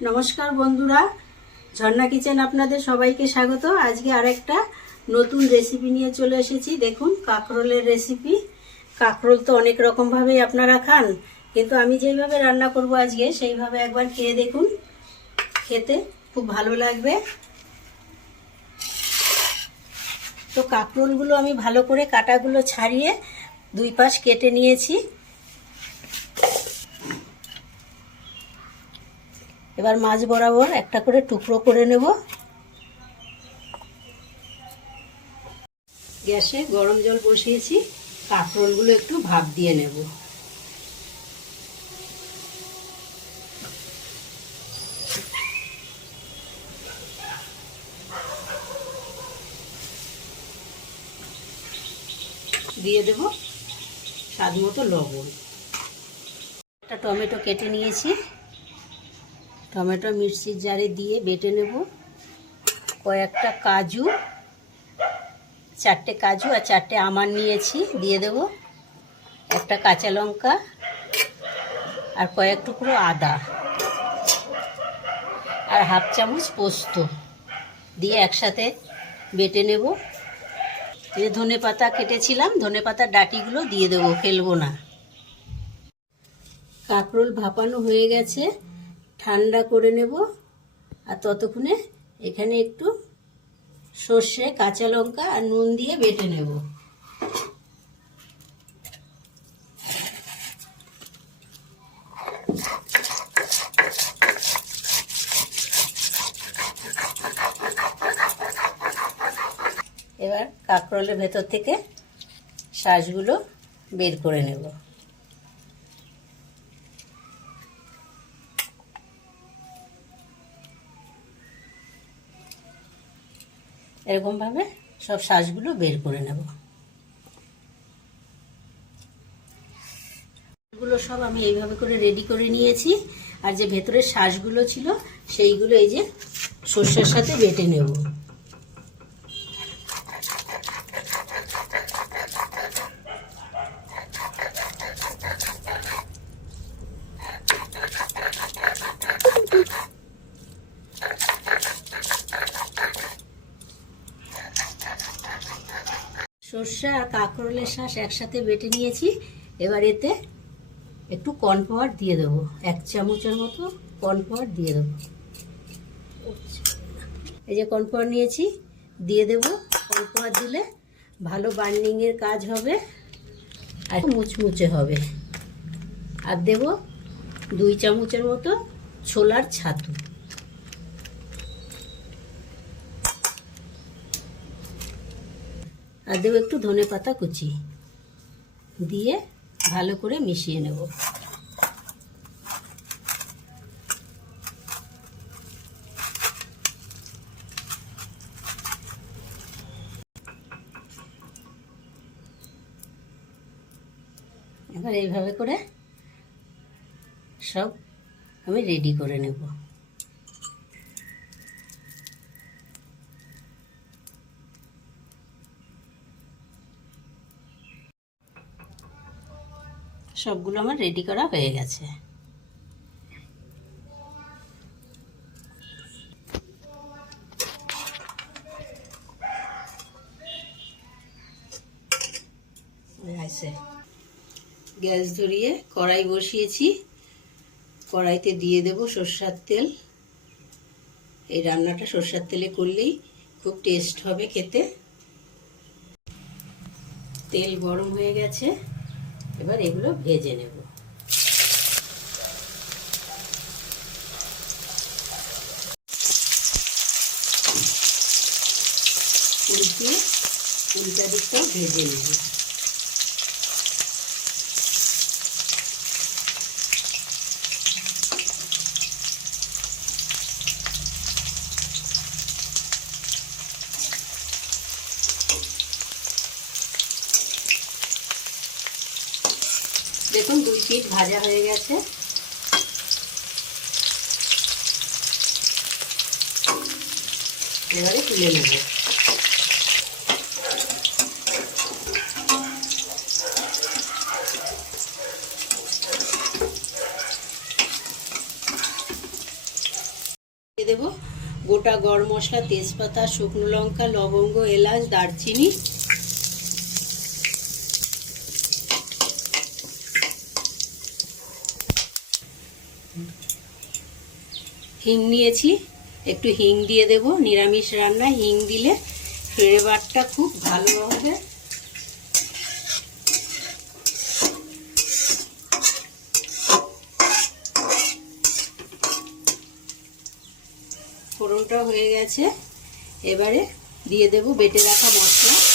নমস্কার বন্ধুরা। ঝর্ণা কিচেন আপনাদের সবাইকে স্বাগত। আজকে আরেকটা নতুন রেসিপি নিয়ে চলে এসেছি। দেখুন, কাঁকরোলের রেসিপি কাঁকরোল তো অনেক রকমভাবেই আপনারা খান, কিন্তু আমি যেইভাবে রান্না করব আজকে, সেইভাবে একবার খেয়ে দেখুন। খেতে খুব ভালো লাগবে। তো কাঁকরোলগুলো আমি ভালো করে কাটাগুলো ছাড়িয়ে দুই পাশ কেটে নিয়েছি। এবার মাছ বরাবর একটা করে টুকরো করে নেব। গ্যাসে গরম জল বসিয়েছি, কাঁকরোলগুলো একটু ভাপ দিয়ে নেব। দিয়ে দেব স্বাদ মতো লবণ। একটা টমেটো কেটে নিয়েছি। টমেটো মিক্সির জারে দিয়ে বেটে নেব। কয়েকটা কাজু, চারটে কাজু আর চারটে আমার নিয়েছি, দিয়ে দেব। একটা কাঁচা লঙ্কা আর কয়েক টুকরো আদা আর হাফ চামচ পোস্ত দিয়ে একসাথে বেটে নেব। যে ধনে পাতা কেটেছিলাম, ধনে পাতার ডাটিগুলো দিয়ে দেবো, ফেলব না। কাঁকরোল ভাপানো হয়ে গেছে। ঠান্ডা করে নেব। আর ততক্ষণে এখানে একটু সর্ষে, কাঁচা লঙ্কা আর নুন দিয়ে বেটে নেব। এবার কাঁকরোলের ভেতর থেকে শ্বাসগুলো বের করে নেব। এরকমভাবে সব শ্বাসগুলো বের করে নেব। গুলো সব আমি এইভাবে করে রেডি করে নিয়েছি। আর যে ভেতরের শ্বাসগুলো ছিল, সেইগুলো এই যে সর্ষের সাথে বেটে নেব। সর্ষে আর কাঁকরোলের শাঁস একসাথে বেটে নিয়েছি। এবার এতে একটু কর্নফ্লাওয়ার দিয়ে দেবো। এক চামচের মতো কর্নফ্লাওয়ার দিয়ে দেবো। এই যে কর্নফ্লাওয়ার নিয়েছি, দিয়ে দেবো। কর্নফ্লাওয়ার দিলে ভালো বার্নিংয়ের কাজ হবে আর মুচমুচে হবে। আর দেব দুই চামচের মতো ছোলার ছাতু। আর দেবো একটু ধনে পাতা কুচি। দিয়ে ভালো করে মিশিয়ে নেব। এবার এইভাবে করে সব আমি রেডি করে নেব। সবগুলো আমার রেডি করা হয়ে গেছে। গ্যাস ধরিয়ে কড়াই বসিয়েছি। কড়াইতে দিয়ে দেব সর্ষার তেল। এই রান্নাটা সর্ষার তেলে করলেই খুব টেস্ট হবে খেতে। তেল গরম হয়ে গেছে। এবার এগুলো ভেজে নেব। উল্টে উল্টা দিকটাও ভেজে নেব। দেখুন দুই পিঠ ভাজা হয়ে গেছে। এবারে তুলে নেব। দেবো গোটা গরম মশলা, তেজপাতা, শুকনো লঙ্কা, লবঙ্গ, এলাচ, দারচিনি। হিং নিয়েছি। একটু হিং দিয়ে দেব, নিরামিষ রান্না, হিং দিলে ফ্লেভারটা খুব ভালো হবে। ফোড়নটা হয়ে গেছে। এবারে দিয়ে দেব বেটে রাখা মশলা।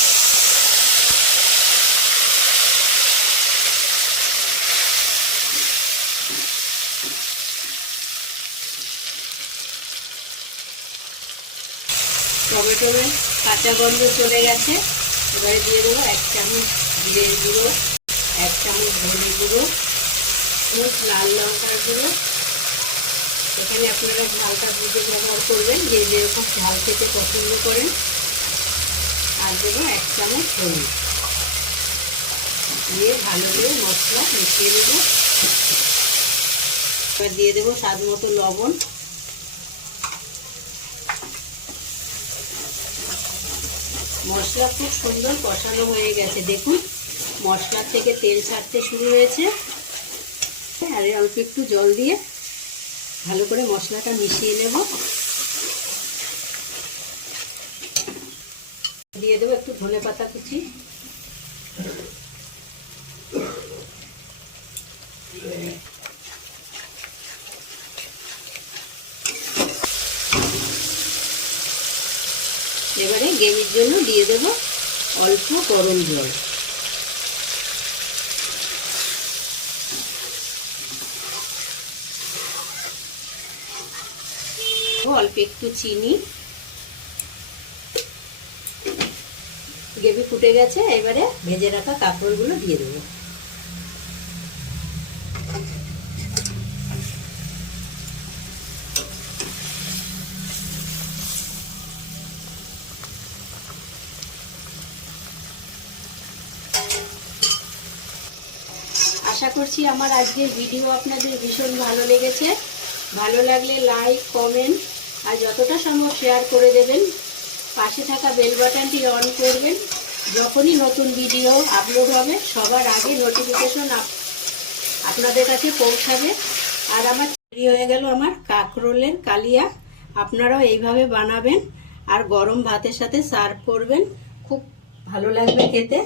টমেটোর কাঁচা গন্ধ চলে গেছে। এবারে দিয়ে দেবো এক চামচ জিরে গুঁড়ো, এক চামচ ধনে গুঁড়ো চামচ লাল লঙ্কার গুঁড়ো। এখানে আপনারা ঝালটা বুঝে ব্যবহার করবেন, যে যেরকম ঝাল খেতে পছন্দ করেন। আর দেবো এক চামচ হলুদ। দিয়ে ভালো করে মশলা মিশিয়ে দেবো এবার দিয়ে দেবো স্বাদ মতো লবণ। মশলা খুব সুন্দর কষানো হয়ে গেছে। দেখুন মশলার থেকে তেল ছাড়তে শুরু হয়েছে। আর অল্প একটু জল দিয়ে ভালো করে মশলাটা মিশিয়ে নেব। দিয়ে দেবো একটু ধনে পাতা কুচি এবারে গ্রেভির জন্য দিয়ে দেব অল্প গরম জল। অল্প একটু চিনি। গ্রেভি ফুটে গেছে, এবারে ভেজে রাখা কাঁকড়গুলো দিয়ে দেবো। আশা করছি আমার আজকের ভিডিও আপনাদের ভীষণ ভালো লেগেছে। ভালো লাগলে লাইক কমেন্ট আর যতটা সম্ভব শেয়ার করে দেবেন। পাশে থাকা বেল বাটনটি অন করবেন। যখনই নতুন ভিডিও আপলোড হবে, সবার আগে নোটিফিকেশন আপনাদের কাছে পৌঁছাবে। আর আমার তৈরি হয়ে গেল আমার কাকরোলের কালিয়া। আপনারাও এইভাবে বানাবেন, আর গরম ভাতের সাথে সার্ভ করবেন। খুব ভালো লাগবে খেতে।